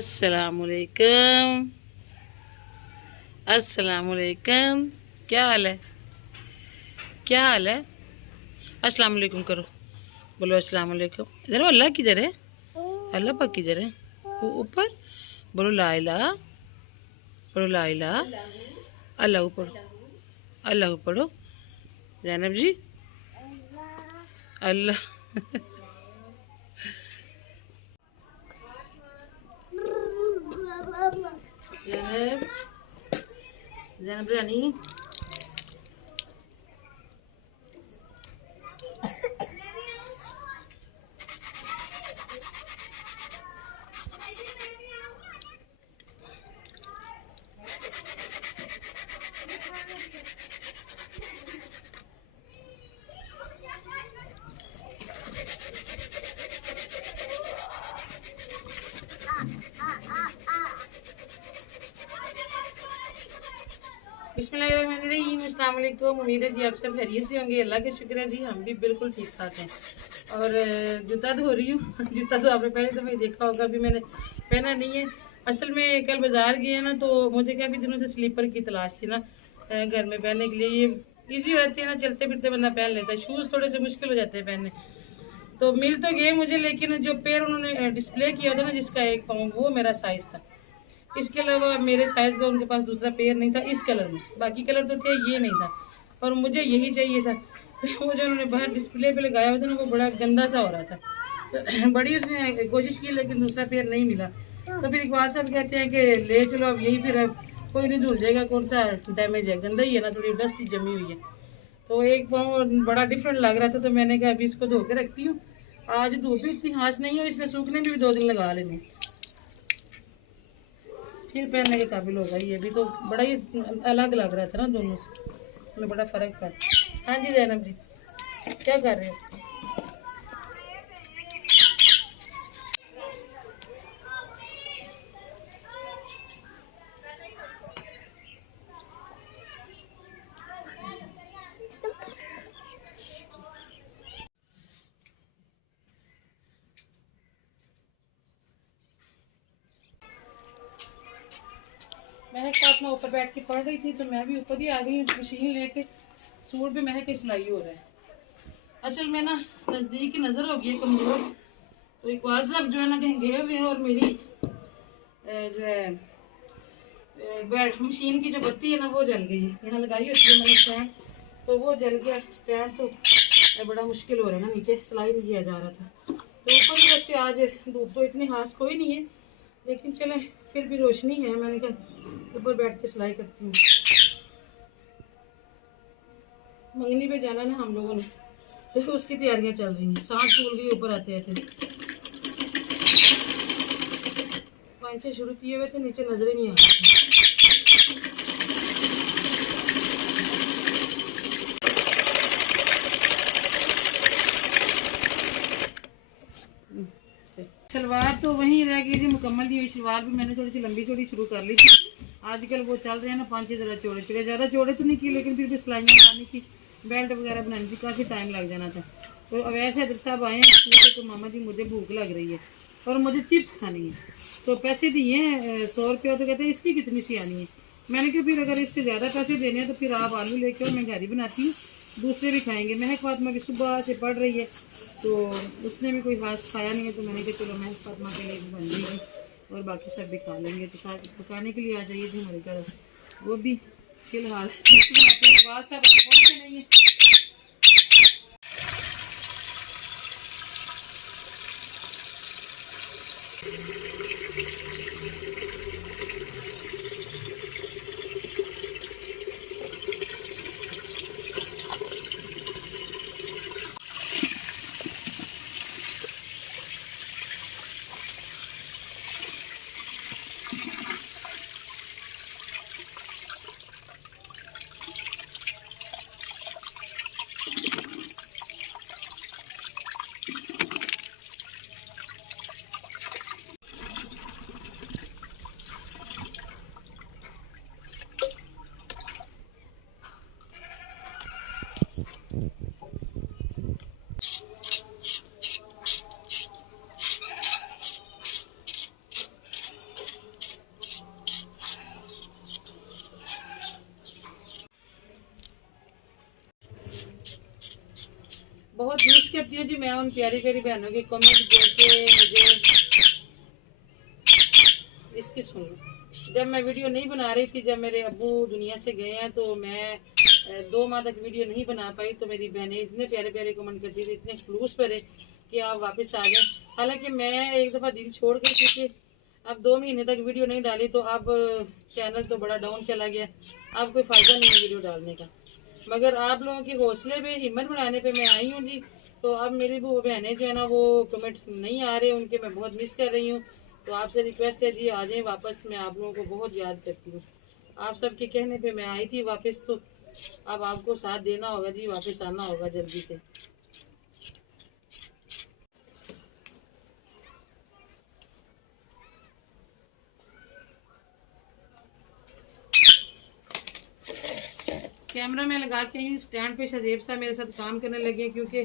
अस्सलामुअलैकुम। अस्सलामुअलैकुम। क्या हाल है? क्या हाल है? अस्सलामुअलैकुम करो। बोलो अस्सलामुअलैकुम। इधर अल्लाह किधर है? अल्लाह पाक किधर है? वो ऊपर। बोलो ला इलाहा। बोलो ला इलाहा। अल्लाह पढ़ो। अल्लाह पढ़ो। जैनब जी अल्लाह। जैनब जैनब रानी बिस्मिल्लाहिर्रहमानिर्रहीम। अस्सलाम वालेकुम। उम्मीद है जी आप सब खैरियत से होंगे। अल्लाह का शुक्र है जी, हम भी बिल्कुल ठीक ठाक हैं। और जूता धो रही हूँ। जूता तो आपने पहले दफ़ा देखा होगा, अभी मैंने पहना नहीं है। असल में कल बाज़ार गए ना, तो मुझे काफ़ी दिनों से स्लीपर की तलाश थी ना घर में पहनने के लिए। ये ईजी रहती है ना, चलते फिरते बंदा पहन लेता है। शूज़ थोड़े से मुश्किल हो जाते हैं पहनने। तो मिल तो गए मुझे, लेकिन जो पेयर उन्होंने डिस्प्ले किया था ना, जिसका 1 पाउंड, वो मेरा साइज़ था। इसके अलावा मेरे साइज़ का उनके पास दूसरा पेयर नहीं था इस कलर में। बाकी कलर तो थे, ये नहीं था, और मुझे यही चाहिए था। तो वो जो उन्होंने बाहर डिस्प्ले पे लगाया हुआ था ना, वो बड़ा गंदा सा हो रहा था। तो बड़ी उसने कोशिश की, लेकिन दूसरा पेयर नहीं मिला। तो फिर इकबाल साहब कहते हैं कि ले चलो अब यही, फिर अब कोई नहीं धुल जाएगा, कौन सा डैमेज है, गंदा ही है ना, थोड़ी डस्ट ही जमी हुई है। तो एक पाँव बड़ा डिफरेंट लग रहा था, तो मैंने कहा अभी इसको धो के रखती हूँ। आज धूप भी इतनी खास नहीं है, इसमें सूखने में भी 2 दिन लगा लेने, फिर पहनने के काबिल होगा। ये भी तो बड़ा ही अलग लग रहा था ना दोनों से, उसमें बड़ा फ़र्क था। हाँ जी जैनब जी, क्या कर रहे हो? महक साथ में ऊपर बैठ के पढ़ रही थी, तो मैं भी ऊपर ही आ गई मशीन लेके। सूट भी महक की सिलाई हो रहा है। असल में ना नज़दीक की नज़र हो गई है कमज़ोर, तो इकबाल साहब जो है ना कहीं गए हुए हैं, और मेरी जो है बैठ मशीन की जो बत्ती है ना, वो जल गई है। यहाँ लगाई होती है मैंने स्टैंड, तो वो जल गया स्टैंड। तो बड़ा मुश्किल हो रहा है ना, नीचे सिलाई नहीं किया जा रहा था। तो ऊपर भी वैसे आज धूप तो इतनी खास कोई नहीं है, लेकिन चले फिर भी रोशनी है। मैंने कहा ऊपर बैठ के सिलाई करती हूँ। मंगनी पे जाना ना हम लोगों ने, तो उसकी तैयारियां चल रही हैं। सांस फूल गई ऊपर आते आते। 5-6 शुरू किए हुए थे, नीचे नजर ही नहीं आ रही थी। सलवार तो वहीं रह गई थी, मुकम्मल दी हुई सलवार भी मैंने थोड़ी सी लंबी चौड़ी शुरू कर ली थी। आजकल वो चल रहे हैं ना 5 ज़रा चौड़े चौड़े, ज़्यादा चौड़े तो नहीं किए, लेकिन फिर भी सिलाइयाँ बनानी थी, बेल्ट वगैरह बनानी थी, काफ़ी टाइम लग जाना था। तो वैसे हैदर साहब आए हैं तो मामा जी मुझे भूख लग रही है और मुझे चिप्स खानी है। तो पैसे दिए हैं 100 रुपया, तो कहते हैं इसकी कितनी सी आनी है। मैंने कहा फिर अगर इससे ज़्यादा पैसे देने हैं तो फिर आप आलू लेके और मैं घर ही बनाती हूँ, दूसरे भी खाएंगे। महक फातिमा की सुबह से पढ़ रही है, तो उसने भी कोई खास खाया नहीं है, तो मैंने कहा चलो महक फातिमा के लिए भी बन जाएगी और बाकी सब भी खा लेंगे। तो पकाने के लिए आ जाइए थी हमारी तरफ। वो भी फिलहाल चिप्स बनाते हैं। बाद साहब पहुँचते नहीं है। बहुत मिस करती हूँ जी मैं उन प्यारी प्यारी बहनों की कमेंट देख के। मुझे इसकी सुन लो, जब मैं वीडियो नहीं बना रही थी, जब मेरे अब्बू दुनिया से गए हैं, तो मैं 2 माह तक वीडियो नहीं बना पाई, तो मेरी बहनें इतने प्यारे प्यारे कमेंट करती थी, इतने खलूस भरे कि आप वापस आ जाए। हालांकि मैं एक दफ़ा दिल छोड़ गई थी कि अब 2 महीने तक वीडियो नहीं डाली, तो अब चैनल तो बड़ा डाउन चला गया, अब कोई फ़ायदा नहीं है वीडियो डालने का। मगर आप लोगों की हौसले पे, हिम्मत बढ़ाने पे मैं आई हूँ जी। तो अब मेरी वो बहनें जो है ना, वो कमेंट नहीं आ रहे उनके, मैं बहुत मिस कर रही हूँ। तो आपसे रिक्वेस्ट है जी, आ जाएं वापस, मैं आप लोगों को बहुत याद करती हूँ। आप सबके कहने पे मैं आई थी वापस, तो अब आपको साथ देना होगा जी, वापस आना होगा जल्दी से। कैमरा में लगा के स्टैंड पे शजेब साहब मेरे साथ काम करने लगे, क्योंकि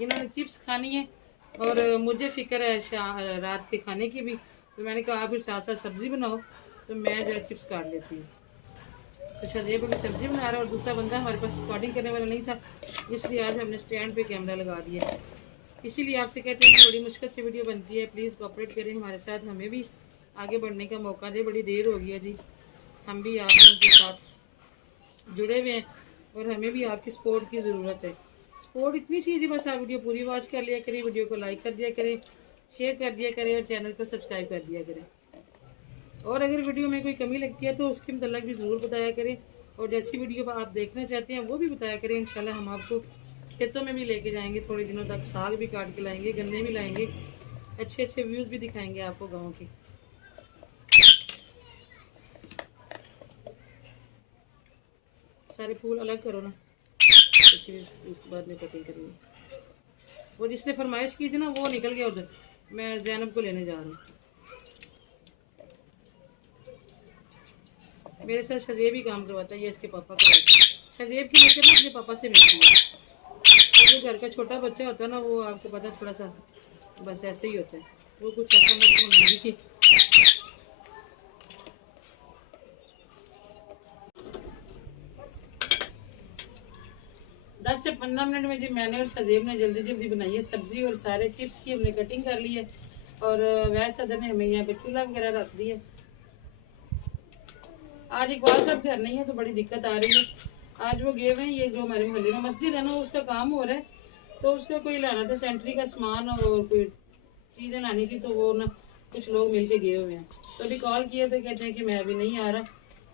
इन्होंने चिप्स खानी है और मुझे फिक्र है रात के खाने की भी। तो मैंने कहा आप फिर साथ साथ सब्ज़ी बनाओ, तो मैं जो है चिप्स काट लेती हूँ। तो शजेब अभी सब्ज़ी बना रहा है और दूसरा बंदा हमारे पास रिकॉर्डिंग करने वाला नहीं था, इसलिए आज हमने स्टैंड पे कैमरा लगा दिया। इसीलिए आपसे कहते हैं कि बड़ी मुश्किल से वीडियो बनती है, प्लीज़ कोऑपरेट करें हमारे साथ, हमें भी आगे बढ़ने का मौका दे। बड़ी देर हो गई है जी, हम भी आप लोगों के साथ जुड़े हुए हैं और हमें भी आपकी सपोर्ट की ज़रूरत है। सपोर्ट इतनी सी है जी, बस आप वीडियो पूरी वॉच कर लिया करें, वीडियो को लाइक कर दिया करें, शेयर कर दिया करें और चैनल को सब्सक्राइब कर दिया करें। और अगर वीडियो में कोई कमी लगती है तो उसके मतलब भी ज़रूर बताया करें, और जैसी वीडियो आप देखना चाहते हैं वो भी बताया करें। इंशाल्लाह हम आपको खेतों में भी लेके जाएंगे, थोड़े दिनों तक साग भी काट के लाएंगे, गन्ने भी लाएंगे, अच्छे अच्छे व्यूज़ भी दिखाएंगे आपको गाँव के। सारे फूल अलग करो ना, तो फिर उसके बाद में कटिंग करेंगे। वो जिसने फरमाइश की थी ना, वो निकल गया उधर, मैं जैनब को लेने जा रहा हूँ। मेरे साथ शजेब ही काम करवाता है, ये इसके पापा करवाते हैं। शजेब की नेचर ना अपने पापा से मिलती है। और जो घर का छोटा बच्चा होता है ना, वो आपको पता है थोड़ा सा बस ऐसे ही होता है, वो कुछ ऐसा मत बनाएगी। 10 से 15 मिनट में जी मैंने और शजेब ने जल्दी जल्दी बनाई है सब्जी, और सारे चिप्स की हमने कटिंग कर ली है। और वैसे सदर ने हमें यहाँ पे चूल्हा वगैरह रख दिया। आज इकबाल साहब घर नहीं है, तो बड़ी दिक्कत आ रही है। आज वो गए हुए हैं, ये जो हमारे मोहल्ले में मस्जिद है ना, उसका काम हो रहा है, तो उसका कोई लाना था सेंट्री का सामान और कोई चीज़ें लानी थी, तो वो ना कुछ लोग मिल के गए हुए हैं। तो अभी कॉल किया तो कहते हैं कि मैं अभी नहीं आ रहा,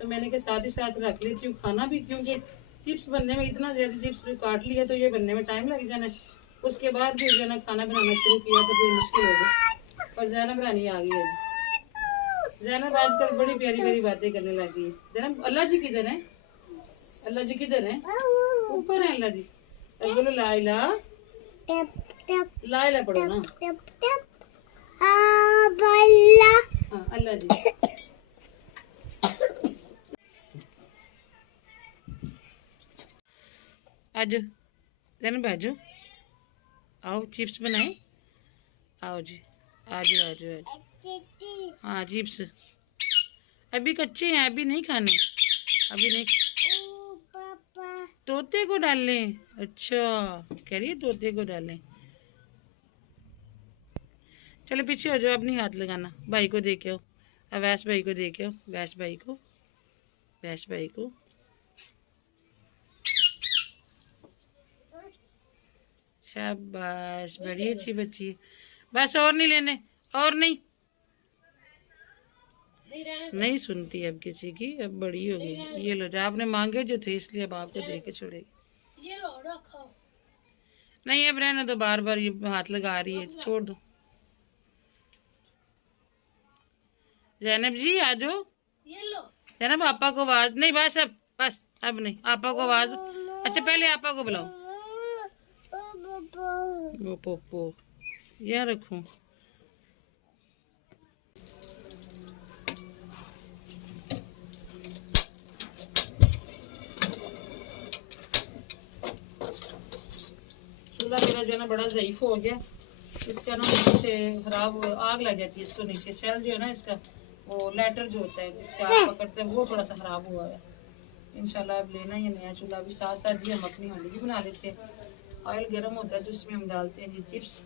तो मैंने के साथ ही साथ रख लेती हूँ खाना भी, क्योंकि चिप्स बनने में इतना ज़्यादा चिप्स काट लिया तो ये बनने में टाइम लग जाना है। उसके बाद फिर जो ना खाना बनाना शुरू किया तो फिर मुश्किल हो गई। और जैनब रानी आ गई है। जैनब आजकल बड़ी प्यारी प्यारी बातें करने लगी है। जैनब, अल्लाह जी किधर है? अल्लाह जी किधर है? ऊपर है अल्लाह जी। अब बोलो ला इलाहा, ला इलाहा पढ़ो ना। हाँ, अल्लाह जी। आज जैनब आ जाओ, आओ चिप्स बनाए, आओ जी, आज आज आज। हाँ चिप्स अभी कच्चे हैं, अभी नहीं खाने, अभी नहीं। तोते को डाल लें? अच्छा कह रही है तोते को डालें। चलो पीछे हो जाओ, अपनी हाथ लगाना, भाई को देखे हो, अवैस भाई को देखे हो, वैस भाई को, वैस भाई को। शाबाश, बड़ी अच्छी बच्ची है। बस और नहीं लेने, और नहीं, नहीं सुनती अब किसी की, अब बड़ी हो गई। ये लो, जो आपने मांगे जो थे, इसलिए अब आपको दे के छोड़ेगी। ये लो रखो। नहीं अब रहने दो, बार बार ये हाथ लगा रही है, छोड़ दो। जैनब जी आ जाओ। जैनब आपा को आवाज नहीं, बस अब, बस अब नहीं, आपा को आवाज। अच्छा पहले आपा को बुलाओ। वो पोपो यहाँ रखूं। चूल्हा मेरा जो है ना बड़ा ज़ईफ हो गया, इसका ना नीचे खराब आग लग जाती है, इसको नीचे सेल जो है ना इसका, वो लेटर जो होता है जिससे आग पकड़ते हैं, वो थोड़ा सा ख़राब हुआ है। इंशाल्लाह अब लेना ही नया चूल्हा। अभी साथ साथ जी हम अपनी हांडी भी बना लेते हैं, ऑयल गर्म होता है तो इसमें हम डालते हैं जी चिप्स।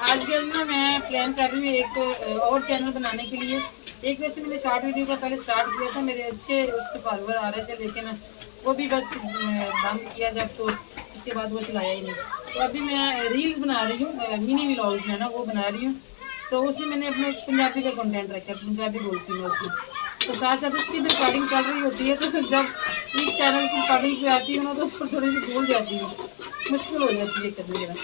आज के ना मैं प्लान कर रही हूँ एक और चैनल बनाने के लिए। एक वैसे मैंने शॉर्ट वीडियो का पहले स्टार्ट किया था, मेरे अच्छे उसके फॉलोवर आ रहे थे, लेकिन वो भी बस बंद किया जब, तो उसके बाद वो चलाया ही नहीं। तो अभी मैं रील्स बना रही हूँ, मिनी व्लॉग्स है ना वो बना रही हूँ। तो उसमें मैंने अपने पंजाबी का कंटेंट रखा है, पंजाबी बोलती हूँ उसमें। तो साथ साथ उसकी भी रिकॉर्डिंग चल रही होती है, तो फिर जब इस चैनल की रिकॉर्डिंग पे आती हूँ ना तो उसको थोड़ी सी भूल जाती हूँ, मुश्किल हो जाती है करने का।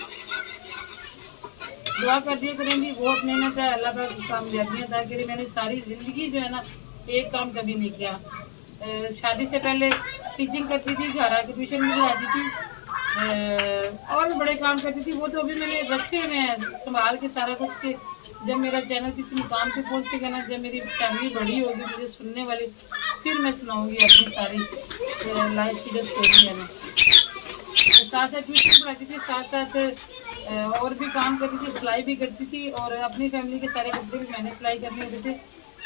दुआ कर दिया करेंगी, बहुत मेहनत है, अल्लाह पाक कामयाबी अदा करे। मैंने सारी ज़िंदगी जो है ना एक काम कभी नहीं किया। शादी से पहले टीचिंग करती थी, घर आके ट्यूशन भी पढ़ाती थी, और भी बड़े काम करती थी। वो तो अभी मैंने रखे हुए हैं संभाल के सारा कुछ के। जब मेरा चैनल किसी मुकाम पे पहुंचेगा ना, जब मेरी फैमिली बड़ी होगी मुझे सुनने वाली, फिर मैं सुनाऊंगी अपनी सारी लाइफ की जो स्टोरी है ना। साथ साथ ट्यूशन पढ़ाती थी, साथ साथ और भी काम करती थी, सिलाई भी करती थी, और अपनी फैमिली के सारे कपड़े भी मैंने सिलाई करने होते थे।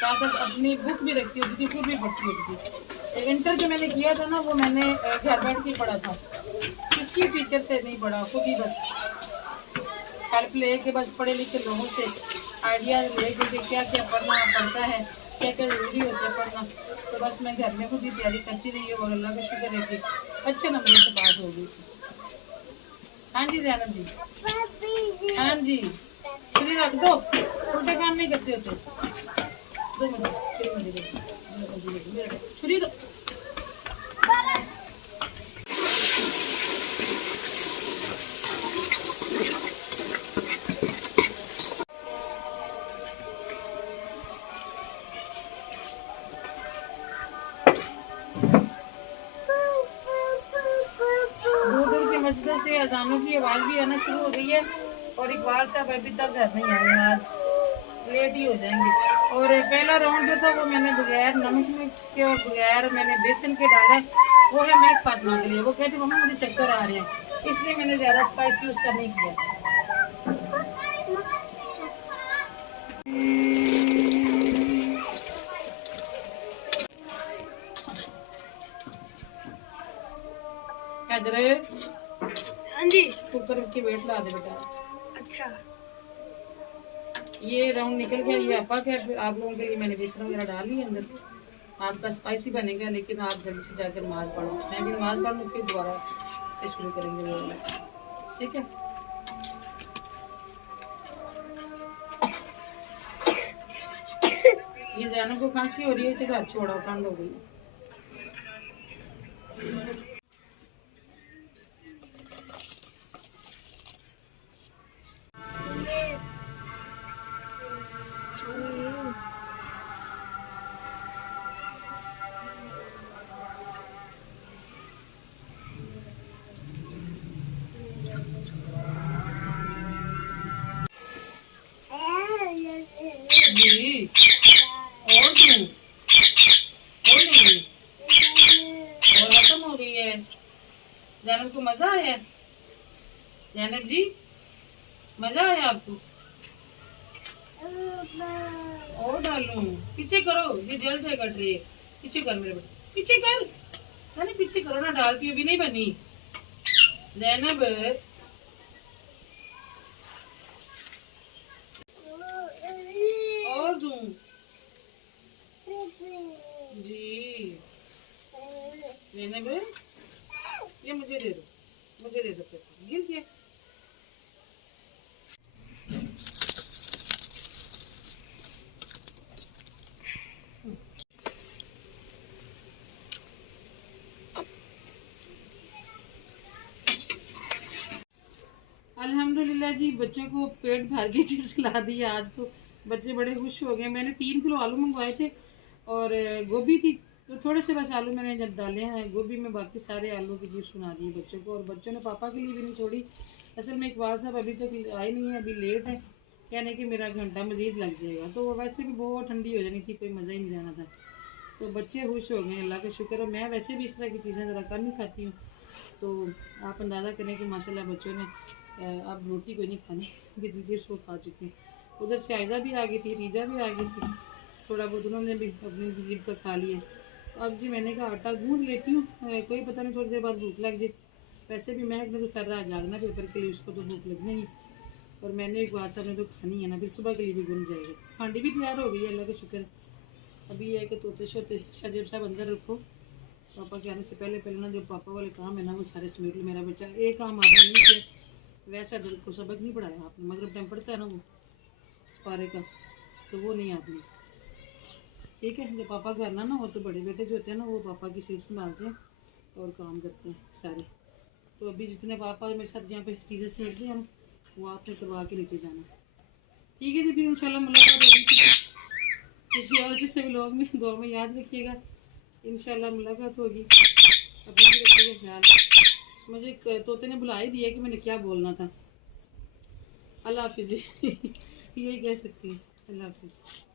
साथ साथ अपनी बुक भी रखी होती थी, खुद भी पढ़ती होती थी। इंटर जो मैंने किया था ना वो मैंने घर बैठ के पढ़ा था, किसी टीचर से नहीं पढ़ा, खुद ही बस हेल्प ले के, बस पढ़े लिखे लोगों से आइडिया ले के क्या क्या पढ़ना पड़ता है, क्या क्या ज़रूरी होता है पढ़ना। तो बस मैं घर में खुद ही तैयारी करती रही और अल्लाह का शुक्र है कि अच्छे नंबर से पास हो गई। हाँ जी जैनब जी, हाँ जी, फ्री रख दो, उल्टे काम नहीं करते होते। दो मिनट फ्री दो। दूर दूर की मस्जिदों से अजानों की आवाज़ भी आना शुरू हो गई है, और इकबाल साहब अभी तक घर नहीं आए, आज लेट ही हो जाएंगे। और पहला राउंड जो था वो मैंने बगैर नमक मिर्च के और बगैर मैंने बेसन के डाला है, वो है मैं फातिमा के लिए। वो कहते मम्मा मुझे चक्कर आ रहे हैं, इसलिए मैंने ज़्यादा स्पाइसी उसका नहीं किया। हैदर, हाँ जी। कुकर की वेट ला दे बेटा। अच्छा, ये राउंड निकल गया, ये आपा क्या आप लोगों के लिए मैंने बेसन वगैरह डाल ली अंदर। आपका स्पाइसी बनेगा, लेकिन आप जल्दी से जाकर नमाज पढ़ो, मैं भी नमाज पढ़ लूँ, फिर दोबारा से शुरू करेंगे वो वाला, ठीक है। ये जैनब को खांसी हो रही है, इसे हाथ छोड़ा, ठंड हो गई। जी और दूँ और नहीं और खत्म हो गई है। जैनब को मजा आया? जैनब जी मजा आया आपको? और डालूं? पीछे करो, ये जल जाएगा ट्रे। पीछे कर मेरे बेटे, पीछे कर, नहीं पीछे करो ना, डालती हूँ, अभी नहीं बनी। जैनब और दूं? जी जैनब ये मुझे दे दो, मुझे दे दो, गिर गया। अल्हम्दुलिल्लाह जी, बच्चों को पेट भर के चिप्स खिला दिए आज, तो बच्चे बड़े खुश हो गए। मैंने 3 किलो आलू मंगवाए थे और गोभी थी, तो थोड़े से बस आलू मैंने जब डाले हैं गोभी में, बाकी सारे आलू की चिप्स बना दिए बच्चों को। और बच्चों ने पापा के लिए भी नहीं छोड़ी। असल में इकबाल साहब अभी तक आए नहीं है, अभी लेट है, यानी कि मेरा घंटा मजीद लग जाएगा। तो वैसे भी बहुत ठंडी हो जानी थी, कोई मज़ा ही नहीं रहना था। तो बच्चे खुश हो गए, अल्लाह का शुक्र है। मैं वैसे भी इस तरह की चीज़ें ज़रा कम ही खाती हूँ, तो आप अंदाज़ा करें कि माशाल्लाह बच्चों ने अब रोटी कोई नहीं खानी जितनी चीज़ वो खा चुके हैं। उधर से आयजा भी आ गई थी, रीजा भी आ गई थी, थोड़ा बहुत उन्होंने भी अपनी नसीब का खा लिया। अब जी मैंने कहा आटा गूँध लेती हूँ, कोई पता नहीं थोड़ी देर बाद भूख लग जाए। वैसे भी महक ने तो सारा रात जागना पेपर के लिए, उसको तो भूख लगनी ही, और मैंने एक बार सामने तो खानी है ना, फिर सुबह के लिए भी गुन जाएगा। हांडी भी तैयार हो गई है, अल्लाह का शुक्र। अभी ये है कि तोते शोते शाजिब साहब अंदर रखो, पापा के आने से पहले पहले ना जो पापा वाले काम है ना वो सारे समेट लो। मेरा बच्चा एक काम आपने नहीं किया, वैसा को सबक नहीं पढ़ाया आपने, मगर टाइम पढ़ता है ना वो सपारे का, तो वो नहीं आपने, ठीक है। जब पापा घर ना हो तो बड़े बेटे जो होते हैं ना वो पापा की सीट संभालते हैं और काम करते हैं सारे। तो अभी जितने पापा मेरे साथ यहाँ पे चीज़ें समेटते हैं वो आपने करवा के नीचे जाना, ठीक है जी। फिर इंशाल्लाह मुलाकात होगी किसी और से व्लॉग में, दुआ में याद रखिएगा, इंशाल्लाह मुलाकात होगी। अपना भी रखिएगा ख्याल। मुझे तोते ने बुला ही दिया कि मैंने क्या बोलना था। अल्लाह हाफिज़ यही कह सकती हूँ, अल्लाह हाफिज़।